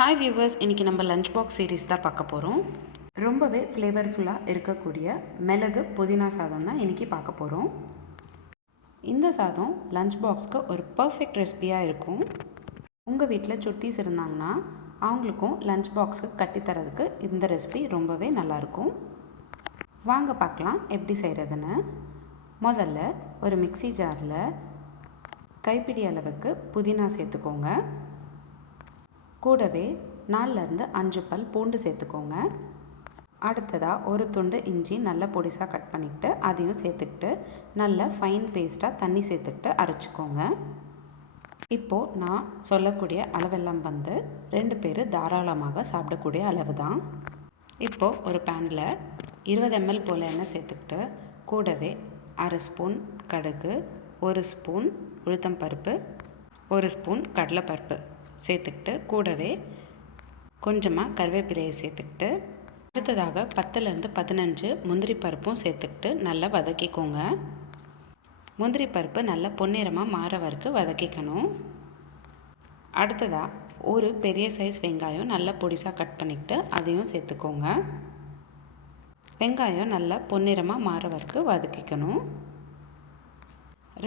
Hi viewers, இன்றைக்கி நம்ம lunch box series தான் பார்க்க போகிறோம். ரொம்பவே ஃப்ளேவர்ஃபுல்லாக இருக்கக்கூடிய மிளகு புதினா சாதம் தான் இன்றைக்கி பார்க்க போகிறோம். இந்த சாதம் லஞ்ச் பாக்ஸ்க்கு ஒரு பர்ஃபெக்ட் ரெசிபியாக இருக்கும். உங்கள் வீட்டில் சுட்டீஸ் இருந்தாங்கன்னா அவங்களுக்கும் லஞ்ச் பாக்ஸுக்கு கட்டித்தரதுக்கு இந்த ரெசிபி ரொம்பவே நல்லாயிருக்கும். வாங்க பார்க்கலாம் எப்படி செய்கிறதுன்னு. முதல்ல ஒரு மிக்ஸி ஜாரில் கைப்பிடி அளவுக்கு புதினா சேர்த்துக்கோங்க. கூடவே 4லேருந்து 5 பல் பூண்டு சேர்த்துக்கோங்க. அடுத்ததாக ஒரு துண்டு இஞ்சி நல்லா பொடிசாக கட் பண்ணிக்கிட்டு அதையும் சேர்த்துக்கிட்டு நல்ல ஃபைன் பேஸ்ட்டாக தண்ணி சேர்த்துக்கிட்டு அரைச்சிக்கோங்க. இப்போது நான் சொல்லக்கூடிய அளவெல்லாம் 2 பேர் தாராளமாக சாப்பிடக்கூடிய அளவு தான். இப்போது ஒரு பேனில் 20 ml போல் எண்ணெய் சேர்த்துக்கிட்டு கூடவே 1/2 ஸ்பூன் கடுகு, 1 ஸ்பூன் உளுத்தம்பருப்பு, 1 ஸ்பூன் கடலைப்பருப்பு சேர்த்துக்கிட்டு கூடவே கொஞ்சமாக கருவேப்பிலையை சேர்த்துக்கிட்டு அடுத்ததாக 10லேருந்து 15 முந்திரி பருப்பும் சேர்த்துக்கிட்டு நல்லா வதக்கிக்கோங்க. முந்திரி பருப்பு நல்லா பொன்னிறமாக மாற வரைக்கும் வதக்கிக்கணும். அடுத்ததாக ஒரு பெரிய சைஸ் வெங்காயம் நல்லா பொடிசாக கட் பண்ணிக்கிட்டு அதையும் சேர்த்துக்கோங்க. வெங்காயம் நல்லா பொன்னிறமாக மாற வரைக்கும் வதக்கிக்கணும்.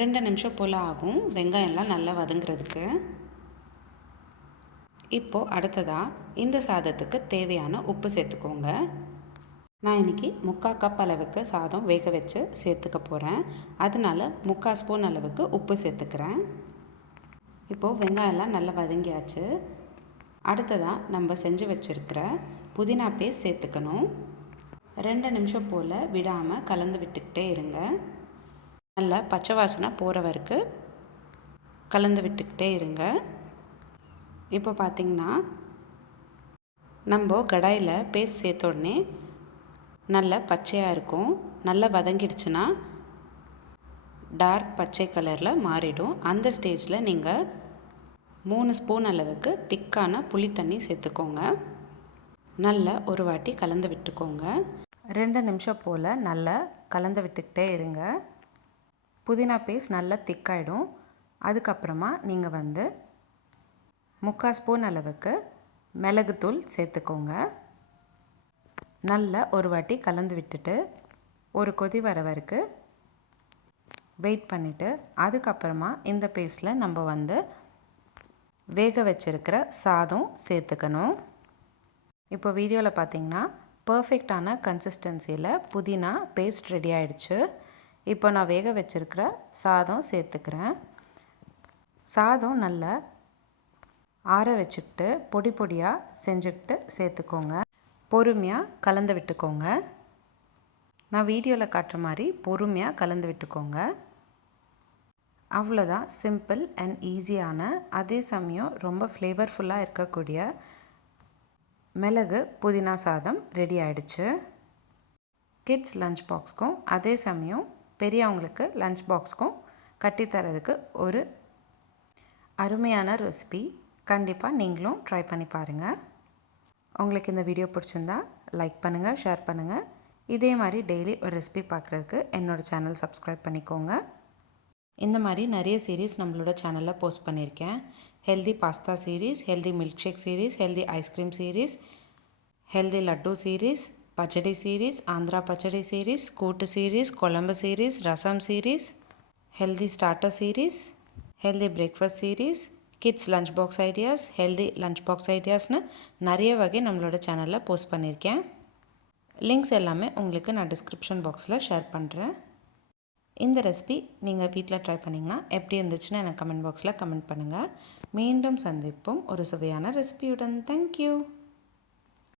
2 நிமிஷம் போல் ஆகும் வெங்காயம்லாம் நல்லா வதங்குறதுக்கு. இப்போது அடுத்ததாக இந்த சாதத்துக்கு தேவையான உப்பு சேர்த்துக்கோங்க. நான் இன்றைக்கி 3/4 கப் அளவுக்கு சாதம் வேக வச்சு சேர்த்துக்க போகிறேன். அதனால் 3/4 ஸ்பூன் அளவுக்கு உப்பு சேர்த்துக்கிறேன். இப்போது வெங்காயம்லாம் நல்லா வதங்கியாச்சு. அடுத்ததாக நம்ம செஞ்சு வச்சுருக்கிற புதினா பேஸ்ட் சேர்த்துக்கணும். 2 நிமிஷம் போல் விடாமல் கலந்து விட்டுக்கிட்டே இருங்க. நல்லா பச்சை வாசனை போகிற வரைக்கும் கலந்து விட்டுக்கிட்டே இருங்க. இப்போ பார்த்திங்கன்னா நம்ம கடாயில் பேஸ்ட் சேர்த்த உடனே நல்ல பச்சையாக இருக்கும். நல்லா வதங்கிடுச்சுன்னா டார்க் பச்சை கலரில் மாறிடும். அந்த ஸ்டேஜில் நீங்கள் 3 ஸ்பூன் அளவுக்கு திக்கான புளி தண்ணி சேர்த்துக்கோங்க. நல்லா ஒரு வாட்டி கலந்து விட்டுக்கோங்க. 2 நிமிஷம் போல் நல்லா கலந்து விட்டுக்கிட்டே இருங்க. புதினா பேஸ்ட் நல்லா திக்காயிடும். அதுக்கப்புறமா நீங்கள் 3/4 ஸ்பூன் அளவுக்கு மிளகுத்தூள் சேர்த்துக்கோங்க. நல்லா ஒரு வாட்டி கலந்து விட்டுட்டு ஒரு கொதி வர வரைக்கும் வெயிட் பண்ணிவிட்டு அதுக்கப்புறமா இந்த பேஸ்ட்டில் நம்ம வேக வச்சுருக்கிற சாதம் சேர்த்துக்கணும். இப்போ வீடியோவில் பார்த்திங்கன்னா பர்ஃபெக்டான கன்சிஸ்டன்சியில் புதினா பேஸ்ட் ரெடி ஆகிடுச்சு. இப்போ நான் வேக வச்சுருக்கிற சாதம் சேர்த்துக்கிறேன். சாதம் நல்லா ஆற வச்சுக்கிட்டு பொடி பொடியாக செஞ்சுக்கிட்டு சேர்த்துக்கோங்க. பொறுமையாக கலந்து விட்டுக்கோங்க. நான் வீடியோவில் காட்டுற மாதிரி பொறுமையாக கலந்து விட்டுக்கோங்க. அவ்வளோதான், சிம்பிள் அண்ட் ஈஸியான அதே சமயம் ரொம்ப ஃப்ளேவர்ஃபுல்லாக இருக்கக்கூடிய மிளகு புதினா சாதம் ரெடி ஆகிடுச்சு. கிட்ஸ் லஞ்ச் பாக்ஸ்க்கும் அதே சமயம் பெரியவங்களுக்கு லஞ்ச் பாக்ஸ்க்கும் கட்டித்தரதுக்கு ஒரு அருமையான ரெசிபி. கண்டிப்பாக நீங்களும் ட்ரை பண்ணி பாருங்கள். உங்களுக்கு இந்த வீடியோ பிடிச்சிருந்தா லைக் பண்ணுங்கள், ஷேர் பண்ணுங்கள். இதே மாதிரி டெய்லி ஒரு ரெசிபி பார்க்குறதுக்கு என்னோடய சேனல் சப்ஸ்கிரைப் பண்ணிக்கோங்க. இந்த மாதிரி நிறைய சீரீஸ் நம்மளோட சேனலில் போஸ்ட் பண்ணியிருக்கேன். Healthy pasta series, healthy milk shake series, healthy ice cream series, healthy laddu series, pachadi series, Andhra pachadi series, kootu series, kuzhambu series, rasam series, healthy starter series, healthy breakfast series, kids lunch box ideas, healthy lunch box ஐடியாஸ்னு நிறைய வகை நம்மளோட சேனலில் post பண்ணியிருக்கேன். Links எல்லாமே உங்களுக்கு நான் description பாக்ஸில் ஷேர் பண்ணுறேன். இந்த ரெசிபி நீங்கள் வீட்டில் ட்ரை பண்ணிங்கன்னா எப்படி இருந்துச்சுன்னு எனக்கு கமெண்ட் பாக்ஸில் கமெண்ட் பண்ணுங்கள். மீண்டும் சந்திப்போம் ஒரு சுவையான ரெசிபியுடன். தேங்க்யூ.